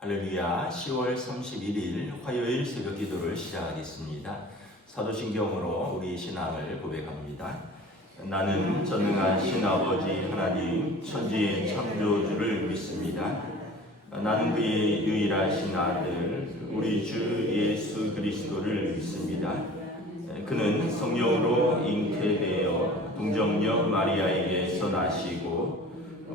할렐루야. 10월 31일 화요일 새벽 기도를 시작하겠습니다. 사도신경으로 우리 신앙을 고백합니다. 나는 전능하신 아버지 하나님 천지의 창조주를 믿습니다. 나는 그의 유일하신 아들 우리 주 예수 그리스도를 믿습니다. 그는 성령으로 잉태되어 동정녀 마리아에게서 나시고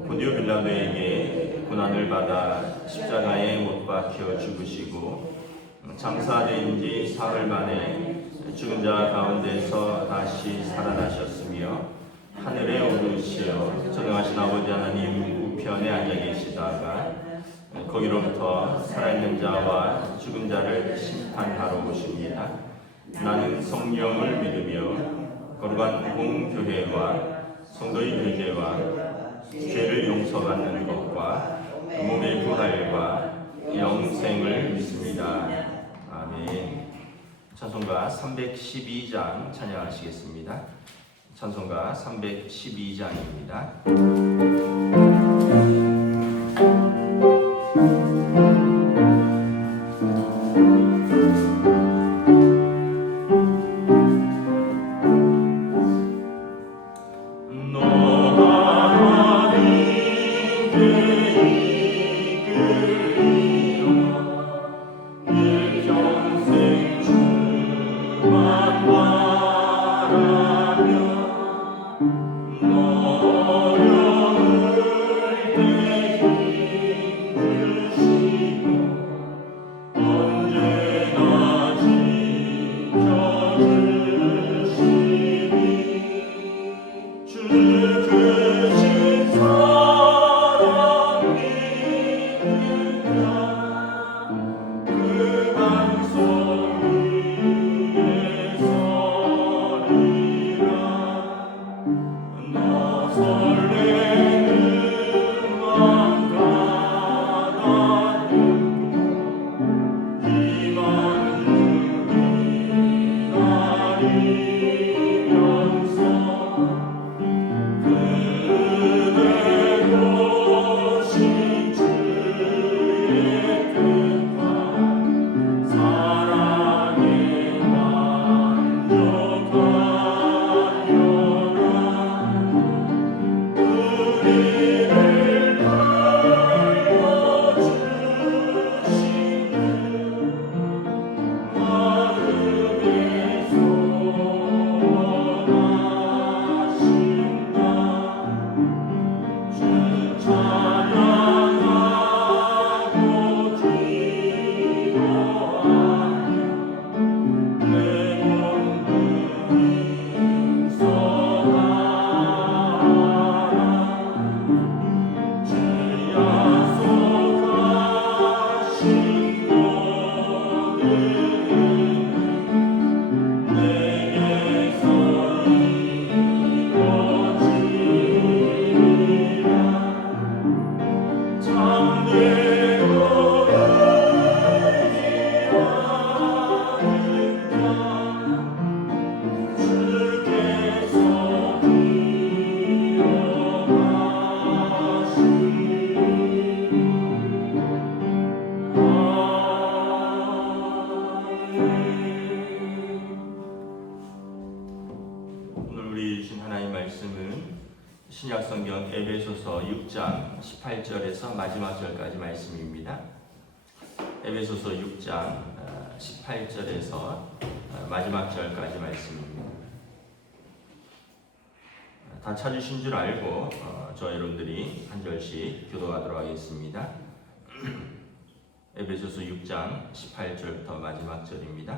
본디오 빌라도에게 고난을 받아 십자가에 못 박혀 죽으시고 장사된 지 사흘 만에 죽은 자 가운데서 다시 살아나셨으며 하늘에 오르시어 전능하신 아버지 하나님 우편에 앉아 계시다가 거기로부터 살아있는 자와 죽은 자를 심판하러 오십니다. 나는 성령을 믿으며 거룩한 공교회와 성도의 교제와 죄를 용서받는 것과 몸의 부활과 영생을 믿습니다. 아멘. 찬송가 312장 찬양하시겠습니다. 찬송가 312장입니다. 신약성경 에베소서 6장 18절에서 마지막 절까지 말씀입니다. 에베소서 6장 18절에서 마지막 절까지 말씀입니다. 다 찾으신 줄 알고 저 여러분들이 한 절씩 교도하도록 하겠습니다. 에베소서 6장 18절부터 마지막 절입니다.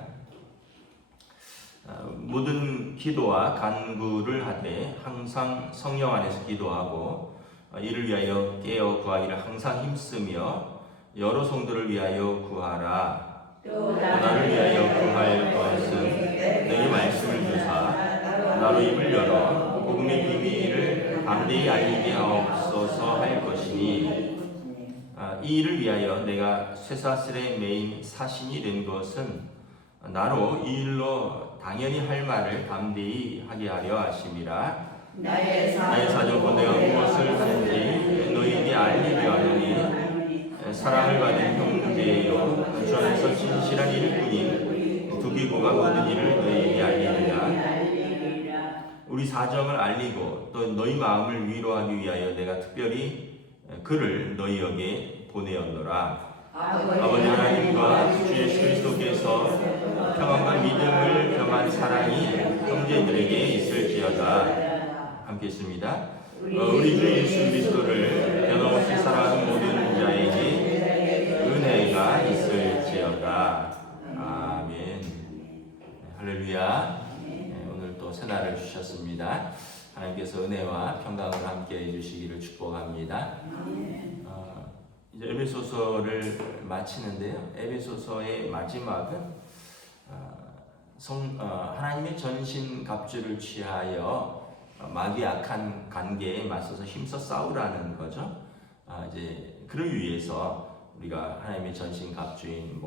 모든 기도와 간구를 하되 항상 성령 안에서 기도하고 이를 위하여 깨어 구하기를 항상 힘쓰며 여러 성도를 위하여 구하라. 또 나를 위하여 구할 것은 내게 말씀을 주사 나로 입을 열어 복음의 비밀을 담대히 알리게 하옵소서 할 것이니 이 일을 위하여 내가 쇠사슬에 매인 사신이 된 것은 나로 이 일로 당연히 할 말을 담대히 하게 하려 하심이라. 나의 사정 내가 무엇을 하는지 너희에게 알리려 하노니 사랑을 받은 형제요 주 안에서 진실한 일꾼인 두기고가 모든 일을 너희에게 알리느냐. 우리 사정을 알리고 또 너희 마음을 위로하기 위하여 내가 특별히 그를 너희에게 보내었노라. 아버지 하나님과 주 예수 그리스도께서 평안과 믿음을 겸한 사랑이 형제들에게 있을지어다. 함께 있습니다. 우리 주 예수 그리스도를 변함없이 사랑하는 모든 자에게 은혜가 있을지어다. 아멘. 할렐루야. 오늘 또 새날을 주셨습니다. 하나님께서 은혜와 평강을 함께 해주시기를 축복합니다. 이제 에베소서를 마치는데요. 에베소서의 마지막은 하나님의 전신갑주를 취하여 마귀 악한 관계에 맞서서 힘써 싸우라는 거죠. 이제 그를 위해서 우리가 하나님의 전신갑주인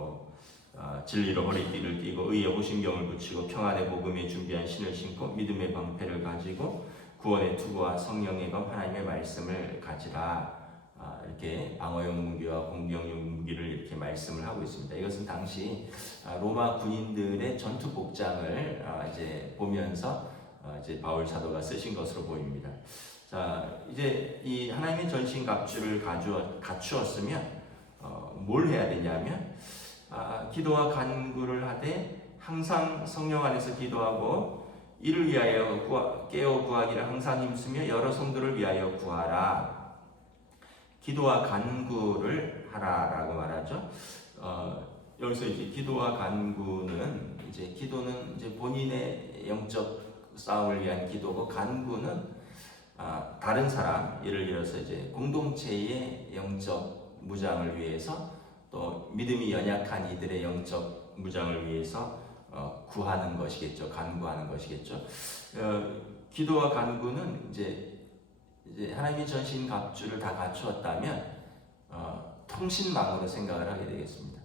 진리로 허리띠를 띠고 의의 호심경을 붙이고 평안의 복음에 준비한 신을 신고 믿음의 방패를 가지고 구원의 투구와 성령의 검 하나님의 말씀을 가지라. 이렇게 방어용 무기와 공격용 무기를 이렇게 말씀을 하고 있습니다. 이것은 당시 로마 군인들의 전투 복장을 이제 보면서 이제 바울 사도가 쓰신 것으로 보입니다. 자, 이제 이 하나님의 전신 갑주를 갖추었으면 뭘 해야 되냐면 기도와 간구를 하되 항상 성령 안에서 기도하고 이를 위하여 깨어 구하기를 항상 힘쓰며 여러 성도를 위하여 구하라. 기도와 간구를 하라라고 말하죠. 여기서 이제 기도와 간구는 기도는 이제 본인의 영적 싸움을 위한 기도고, 간구는 다른 사람, 예를 들어서 이제 공동체의 영적 무장을 위해서 또 믿음이 연약한 이들의 영적 무장을 위해서 구하는 것이겠죠. 간구하는 것이겠죠. 기도와 간구는 이제 하나님의 전신 갑주를 다 갖추었다면 통신망으로 생각을 하게 되겠습니다.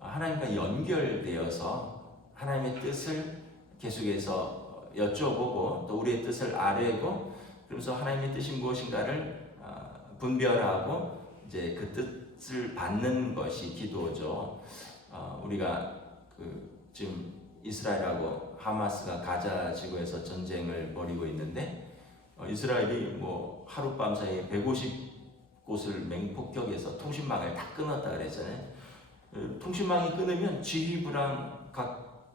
하나님과 연결되어서 하나님의 뜻을 계속해서 여쭤보고 또 우리의 뜻을 아뢰고, 그러면서 하나님의 뜻이 무엇인가를 분별하고 이제 그 뜻을 받는 것이 기도죠. 우리가 지금 이스라엘하고 하마스가 가자 지구에서 전쟁을 벌이고 있는데, 이스라엘이 하룻밤 사이에 150곳을 맹폭격해서 통신망을 다 끊었다 그랬잖아요. 통신망이 끊으면 지휘부랑 각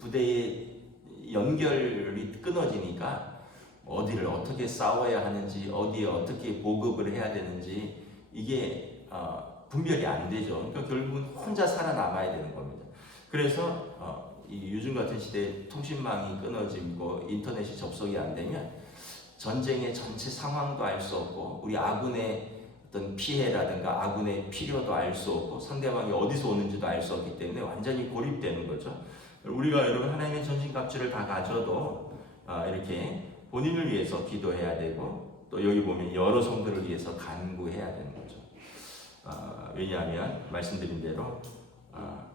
부대의 연결이 끊어지니까 어디를 어떻게 싸워야 하는지, 어디에 어떻게 보급을 해야 되는지 이게 분별이 안 되죠. 그러니까 결국은 혼자 살아남아야 되는 겁니다. 그래서 이 요즘 같은 시대에 통신망이 끊어지고 인터넷이 접속이 안 되면 전쟁의 전체 상황도 알 수 없고, 우리 아군의 어떤 피해라든가 아군의 필요도 알 수 없고, 상대방이 어디서 오는지도 알 수 없기 때문에 완전히 고립되는 거죠. 우리가 여러분 하나님의 전신갑주를 다 가져도 이렇게 본인을 위해서 기도해야 되고, 또 여기 보면 여러 성도를 위해서 간구해야 되는 거죠. 왜냐하면 말씀드린 대로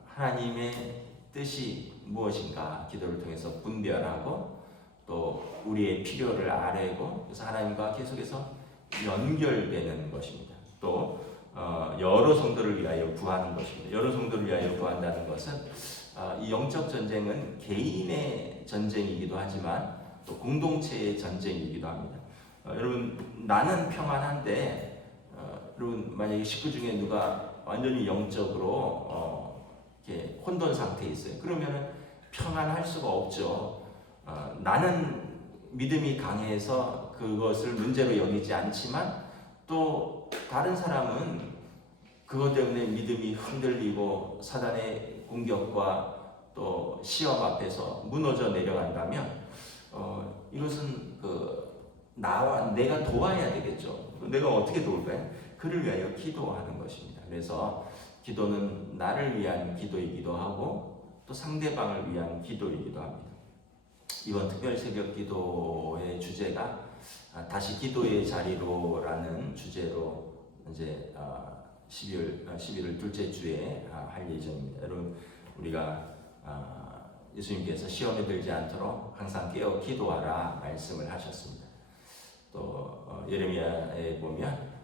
하나님의 뜻이 무엇인가 기도를 통해서 분별하고 또 우리의 필요를 아뢰고, 그래서 하나님과 계속해서 연결되는 것입니다. 또 여러 성도를 위하여 구하는 것입니다. 여러 성도를 위하여 구한다는 것은 이 영적 전쟁은 개인의 전쟁이기도 하지만 또 공동체의 전쟁이기도 합니다. 여러분, 나는 평안한데 여러분 만약에 식구 중에 누가 완전히 영적으로 이렇게 혼돈 상태에 있어요. 그러면은 평안할 수가 없죠. 나는 믿음이 강해서 그것을 문제로 여기지 않지만 또 다른 사람은 그것 때문에 믿음이 흔들리고 사단의 공격과 또 시험 앞에서 무너져 내려간다면 이것은 내가 도와야 되겠죠. 내가 어떻게 도울까요? 그를 위하여 기도하는 것입니다. 그래서 기도는 나를 위한 기도이기도 하고 또 상대방을 위한 기도이기도 합니다. 이번 특별 새벽 기도의 주제가 다시 기도의 자리로라는 주제로 이제 11월 둘째 주에 할 예정입니다. 여러분, 우리가 예수님께서 시험에 들지 않도록 항상 깨어 기도하라 말씀을 하셨습니다. 또 예레미야에 보면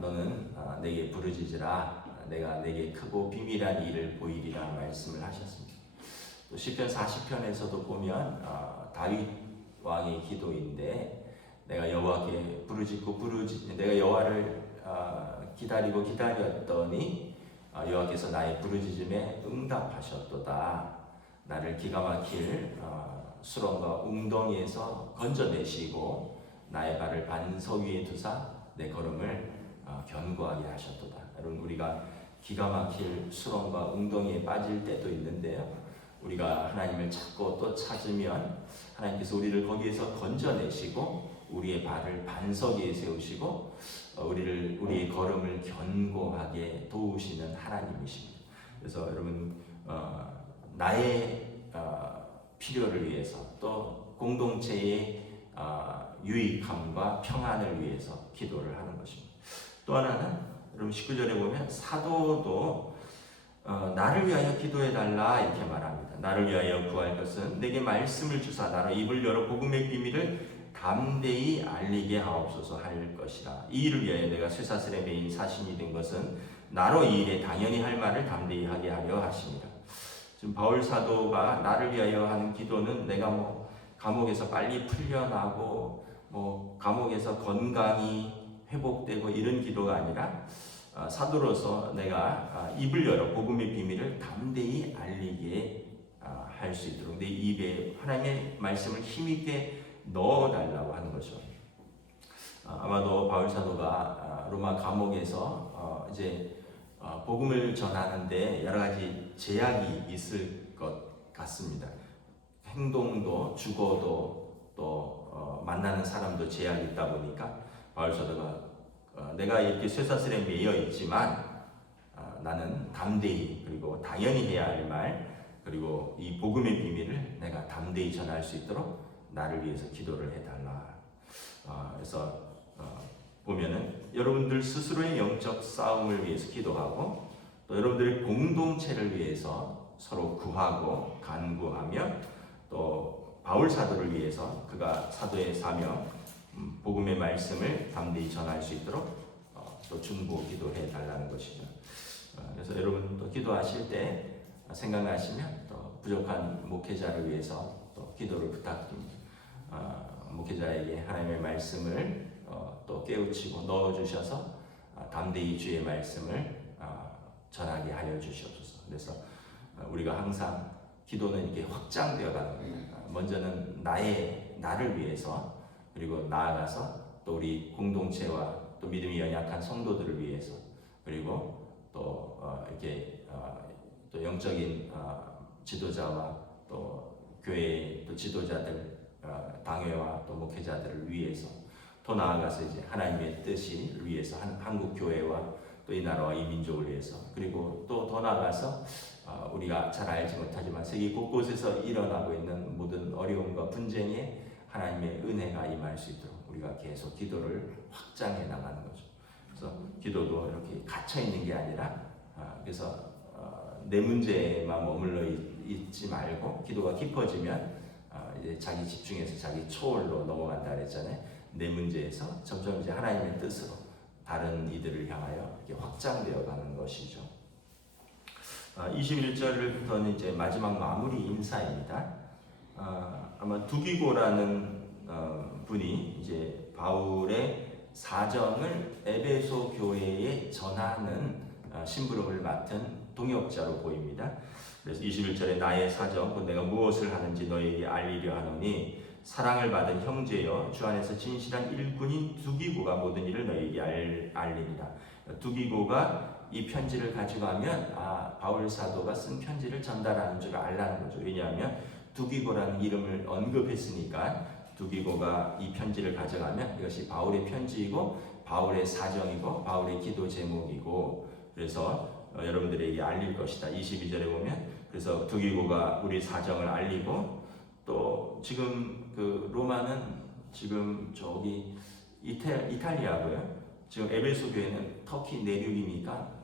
너는 내게 부르짖으라 내가 내게 크고 비밀한 일을 보이리라 말씀을 하셨습니다. 또 시편 40편에서도 보면 다윗 왕의 기도인데 내가 여호와께 내가 여호와를 기다리고 기다렸더니 여호와께서 나의 부르짖음에 응답하셨도다. 나를 기가 막힐 수렁과 웅덩이에서 건져내시고 나의 발을 반석 위에 두사 내 걸음을 견고하게 하셨도다. 여러분, 우리가 기가 막힐 수렁과 웅덩이에 빠질 때도 있는데요, 우리가 하나님을 찾고 또 찾으면 하나님께서 우리를 거기에서 건져내시고 우리의 발을 반석 위에 세우시고 우리의 걸음을 견고하게 도우시는 하나님이십니다. 그래서 여러분, 나의 필요를 위해서 또 공동체의 유익함과 평안을 위해서 기도를 하는 것입니다. 또 하나는 여러분 19절에 보면 사도도 나를 위하여 기도해달라 이렇게 말합니다. 나를 위하여 구할 것은 내게 말씀을 주사 나로 입을 열어 복음의 비밀을 담대히 알리게 하옵소서 할 것이라. 이 일을 위하여 내가 쇠사슬에 매인 사신이 된 것은 나로 이 일에 당연히 할 말을 담대히 하게 하려 하십니다. 지금 바울 사도가 나를 위하여 하는 기도는 내가 감옥에서 빨리 풀려나고 감옥에서 건강히 회복되고 이런 기도가 아니라 사도로서 내가 입을 열어 복음의 비밀을 담대히 알리게 할 수 있도록 내 입에 하나님의 말씀을 힘있게 넣어달라고 하는 거죠. 아마도 바울 사도가 로마 감옥에서 이제 복음을 전하는데 여러 가지 제약이 있을 것 같습니다. 행동도 죽어도 또 만나는 사람도 제약이 있다 보니까 바울 사도가 내가 이렇게 쇠사슬에 매여 있지만 나는 담대히 그리고 당연히 해야 할 말 그리고 이 복음의 비밀을 내가 담대히 전할 수 있도록 나를 위해서 기도를 해달라. 그래서 보면은 여러분들 스스로의 영적 싸움을 위해서 기도하고 또 여러분들의 공동체를 위해서 서로 구하고 간구하며 또 바울 사도를 위해서 그가 사도의 사명 복음의 말씀을 담대히 전할 수 있도록 또 중보 기도해 달라는 것이죠. 그래서 여러분 또 기도하실 때 생각나시면 또 부족한 목회자를 위해서 또 기도를 부탁드립니다. 목회자에게 하나님의 말씀을 또 깨우치고 넣어주셔서 담대히 주의 말씀을 전하게 하여 주시옵소서. 그래서 우리가 항상 기도는 이렇게 확장되어 가는 겁니다. 먼저는 나를 위해서 그리고 나아가서 또 우리 공동체와 또 믿음이 연약한 성도들을 위해서 그리고 또 이렇게 또 영적인 지도자와 또 교회의 또 지도자들 당회와 또 목회자들을 위해서 더 나아가서 이제 하나님의 뜻을 위해서 한국 교회와 또 이 나라와 이 민족을 위해서 그리고 또 더 나아가서 우리가 잘 알지 못하지만 세계 곳곳에서 일어나고 있는 모든 어려움과 분쟁에 하나님의 은혜가 임할 수 있도록 우리가 계속 기도를 확장해 나가는 거죠. 그래서 기도도 이렇게 갇혀 있는 게 아니라 그래서 내 문제에만 머물러 있지 말고 기도가 깊어지면 이제 자기 집중해서 자기 초월로 넘어간다 그랬잖아요. 내 문제에서 점점 이제 하나님의 뜻으로 다른 이들을 향하여 이렇게 확장되어 가는 것이죠. 21절부터는 이제 마지막 마무리 인사입니다. 아마 두기고라는 분이 이제 바울의 사정을 에베소 교회에 전하는 심부름을 맡은 동역자로 보입니다. 그래서 21절에 나의 사정 곧 내가 무엇을 하는지 너에게 알리려 하노니 사랑을 받은 형제여 주 안에서 진실한 일꾼인 두기고가 모든 일을 너에게 알리리라. 두기고가 이 편지를 가지고 가면 바울 사도가 쓴 편지를 전달하는 줄 알라는 거죠. 왜냐하면 두기고라는 이름을 언급했으니까 두기고가 이 편지를 가져가면 이것이 바울의 편지이고 바울의 사정이고 바울의 기도 제목이고 그래서 여러분들에게 알릴 것이다. 22절에 보면 그래서 두기고가 우리 사정을 알리고 또 지금 그 로마는 지금 저기 이탈리아고요. 지금 에베소 교회는 터키 내륙이니까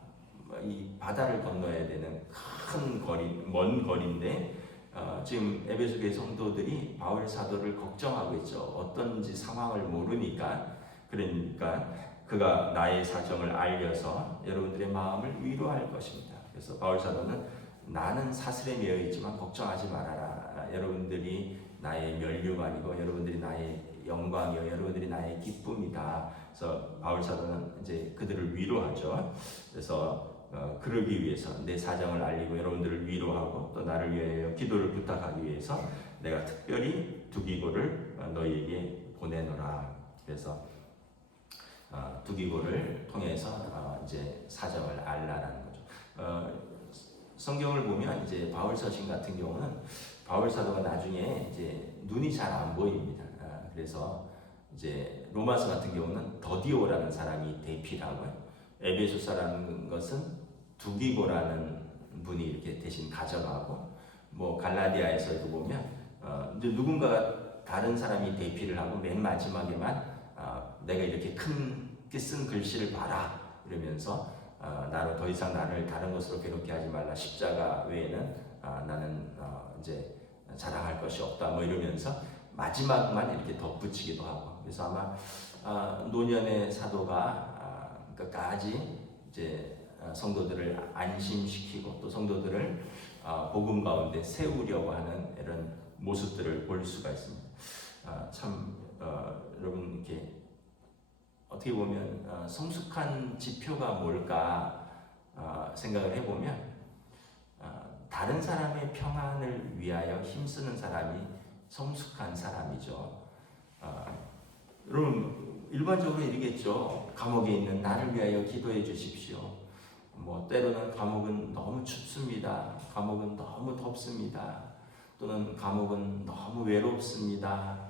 이 바다를 건너야 되는 큰 거리, 먼 거리인데 지금 에베소 교회 성도들이 바울 사도를 걱정하고 있죠. 어떤지 상황을 모르니까 그러니까 그가 나의 사정을 알려서 여러분들의 마음을 위로할 것입니다. 그래서 바울 사도는 나는 사슬에 매여 있지만 걱정하지 말아라. 여러분들이 나의 면류관이고 여러분들이 나의 영광이요 여러분들이 나의 기쁨이다. 그래서 바울 사도는 이제 그들을 위로하죠. 그래서 그러기 위해서 내 사정을 알리고 여러분들을 위로하고 또 나를 위하여 기도를 부탁하기 위해서 내가 특별히 두기고를 너희에게 보내노라. 그래서 두기고를 통해서 이제 사정을 알라라는 거죠. 성경을 보면 이제 바울 서신 같은 경우는 바울 사도가 나중에 이제 눈이 잘 안 보입니다. 그래서 이제 로마서 같은 경우는 더디오라는 사람이 대피라고요. 에베소서라는 것은 두기고라는 분이 이렇게 대신 가져가고, 뭐 갈라디아에서도 보면 이제 누군가가 다른 사람이 대피를 하고 맨 마지막에만 내가 이렇게 크게 쓴 글씨를 봐라 이러면서 나로 더 이상 나를 다른 것으로 괴롭게 하지 말라. 십자가 외에는 나는 이제 자랑할 것이 없다. 뭐 이러면서 마지막만 이렇게 덧붙이기도 하고. 그래서 아마 노년의 사도가 끝까지 이제 성도들을 안심시키고 또 성도들을 복음 가운데 세우려고 하는 이런 모습들을 볼 수가 있습니다. 여러분 이렇게 어떻게 보면 성숙한 지표가 뭘까 생각을 해보면 다른 사람의 평안을 위하여 힘쓰는 사람이 성숙한 사람이죠. 여러분 일반적으로 이러겠죠. 감옥에 있는 나를 위하여 기도해 주십시오. 뭐 때로는 감옥은 너무 춥습니다. 감옥은 너무 덥습니다. 또는 감옥은 너무 외롭습니다.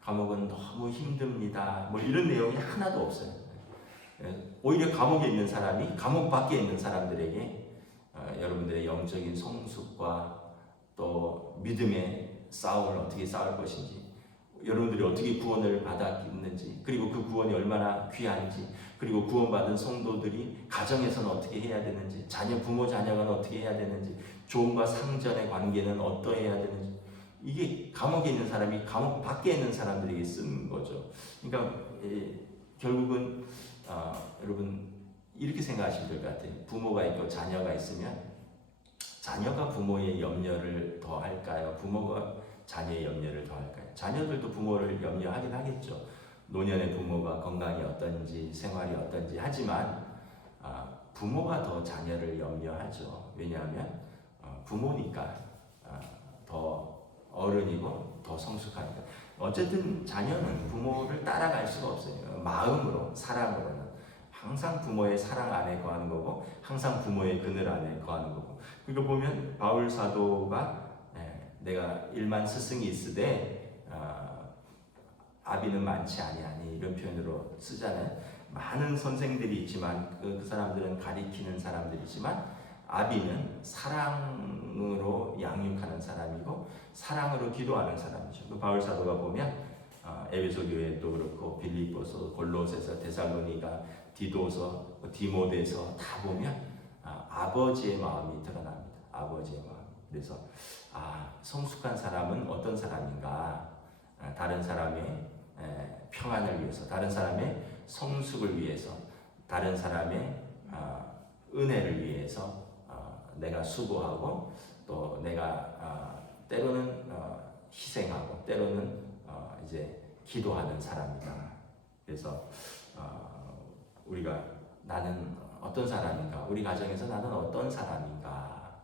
감옥은 너무 힘듭니다. 뭐 이런 내용이 하나도 없어요. 오히려 감옥에 있는 사람이 감옥 밖에 있는 사람들에게 여러분들의 영적인 성숙과 또 믿음의 싸움을 어떻게 싸울 것인지, 여러분들이 어떻게 구원을 받았는지, 그리고 그 구원이 얼마나 귀한지, 그리고 구원받은 성도들이 가정에서는 어떻게 해야 되는지, 부모 자녀가 어떻게 해야 되는지, 종과 상전의 관계는 어떠해야 되는지, 이게 감옥에 있는 사람이 감옥 밖에 있는 사람들에게 쓰는 거죠. 그러니까 결국은 여러분 이렇게 생각하시면 될 것 같아요. 부모가 있고 자녀가 있으면 자녀가 부모의 염려를 더 할까요? 부모가 자녀의 염려를 더 할까요? 자녀들도 부모를 염려하긴 하겠죠. 노년의 부모가 건강이 어떤지 생활이 어떤지. 하지만 부모가 더 자녀를 염려하죠. 왜냐하면 부모니까 더 어른이고 더 성숙하니까. 어쨌든 자녀는 부모를 따라갈 수가 없어요. 마음으로, 사랑으로는 항상 부모의 사랑 안에 거하는 거고, 항상 부모의 그늘 안에 거하는 거고. 그거 보면 바울 사도가 내가 1만 스승이 있으되 아비는 많지 아니하니 이런 표현으로 쓰잖아요. 많은 선생들이 있지만 그 사람들은 가리키는 사람들이지만 아비는 사랑으로 양육하는 사람이고 사랑으로 기도하는 사람이죠. 그 바울 사도가 보면 에베소 교회도 그렇고 빌립보서, 골로새서, 데살로니가, 디도서, 디모데서 다 보면 아버지의 마음이 드러납니다. 아버지의 마음. 그래서 성숙한 사람은 어떤 사람인가? 다른 사람의 평안을 위해서, 다른 사람의 성숙을 위해서, 다른 사람의 은혜를 위해서 내가 수고하고 또 내가 때로는 희생하고 때로는 이제 기도하는 사람이다. 그래서 우리가 나는 어떤 사람인가, 우리 가정에서 나는 어떤 사람인가,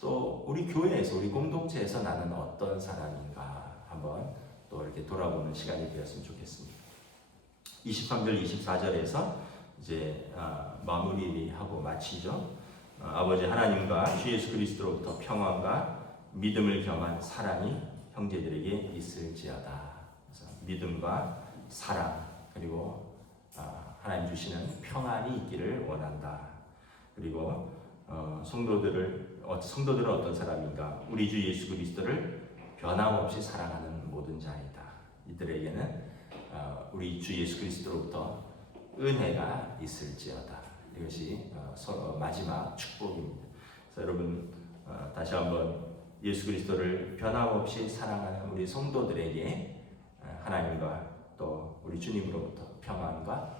또 우리 교회에서 우리 공동체에서 나는 어떤 사람인가 한번 또 이렇게 돌아보는 시간이 되었으면 좋겠습니다. 23절 24절에서 이제 마무리하고 마치죠. 아버지 하나님과 주 예수 그리스도로부터 평안과 믿음을 겸한 사랑이 형제들에게 있을지어다. 그래서 믿음과 사랑, 그리고 하나님 주시는 평안이 있기를 원한다. 그리고 성도들은 어떤 사람인가? 우리 주 예수 그리스도를 변함없이 사랑하는 모든 자이다. 이들에게는 우리 주 예수 그리스도로부터 은혜가 있을지어다. 이것이 마지막 축복입니다. 그래서 여러분 다시 한번 예수 그리스도를 변함없이 사랑하는 우리 성도들에게 하나님과 또 우리 주님으로부터 평안과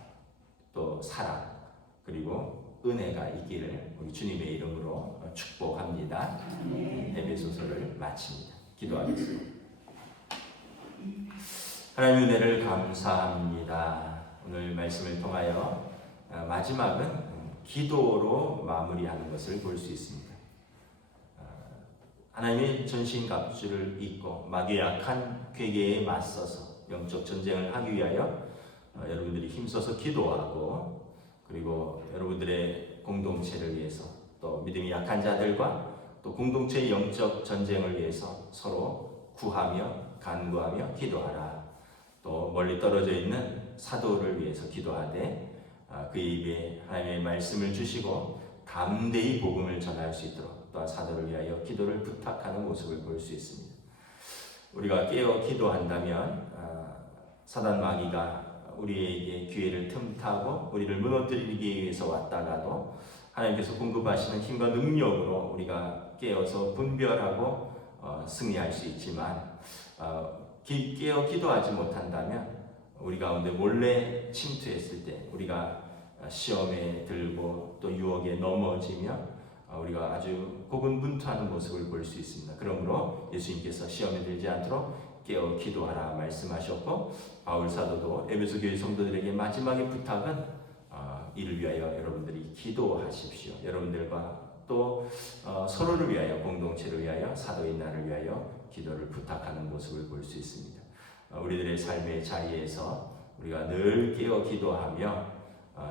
또 사랑 그리고 은혜가 있기를 우리 주님의 이름으로 축복합니다. 에베소서를 마칩니다. 기도하겠습니다. 하나님 은혜를 감사합니다. 오늘 말씀을 통하여 마지막은 기도로 마무리하는 것을 볼 수 있습니다. 하나님의 전신갑주를 입고 마귀의 악한 괴계에 맞서서 영적 전쟁을 하기 위하여 여러분들이 힘써서 기도하고 그리고 여러분들의 공동체를 위해서 또 믿음이 약한 자들과 또 공동체의 영적 전쟁을 위해서 서로 구하며 간구하며 기도하라. 또 멀리 떨어져 있는 사도를 위해서 기도하되 그 입에 하나님의 말씀을 주시고 담대히 복음을 전할 수 있도록 또한 사도를 위하여 기도를 부탁하는 모습을 볼 수 있습니다. 우리가 깨어 기도한다면 사단 마귀가 우리에게 기회를 틈타고 우리를 무너뜨리기 위해서 왔다가도 하나님께서 공급하시는 힘과 능력으로 우리가 깨어서 분별하고 승리할 수 있지만 깨어 기도하지 못한다면 우리 가운데 몰래 침투했을 때 우리가 시험에 들고 또 유혹에 넘어지며 우리가 아주 고군분투하는 모습을 볼 수 있습니다. 그러므로 예수님께서 시험에 들지 않도록 깨어 기도하라 말씀하셨고 바울 사도도 에베소 교회 성도들에게 마지막의 부탁은 이를 위하여 여러분들이 기도하십시오. 여러분들과 또 서로를 위하여 공동체를 위하여 사도인 나를 위하여 기도를 부탁하는 모습을 볼 수 있습니다. 우리들의 삶의 자리에서 우리가 늘 깨어 기도하며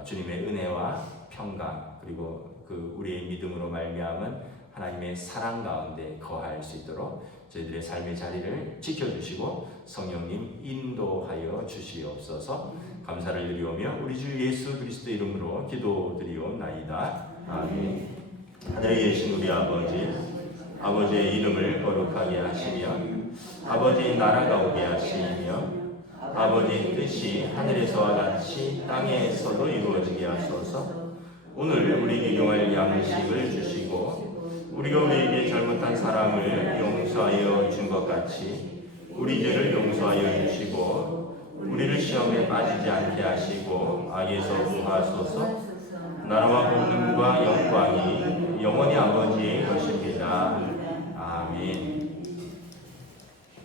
주님의 은혜와 평강 그리고 그 우리의 믿음으로 말미암은 하나님의 사랑 가운데 거할 수 있도록 저희들의 삶의 자리를 지켜주시고 성령님 인도하여 주시옵소서. 감사를 드리오며 우리 주 예수 그리스도 이름으로 기도드리옵나이다. 아멘. 하늘에 계신 우리 아버지의 이름을 거룩하게 하시며 아버지의 나라가 오게 하시며 아버지의 뜻이 하늘에서와 같이 땅에서도 이루어지게 하소서. 오늘 우리에게 용할 양식을 주시고 우리가 우리에게 잘못한 사람을 용서하여 준 것 같이 우리 죄를 용서하여 주시고 우리를 시험에 빠지지 않게 하시고 악에서 구하소서. 나라와 권능과 영광이 영원히 아버지의 것입니다. 아멘.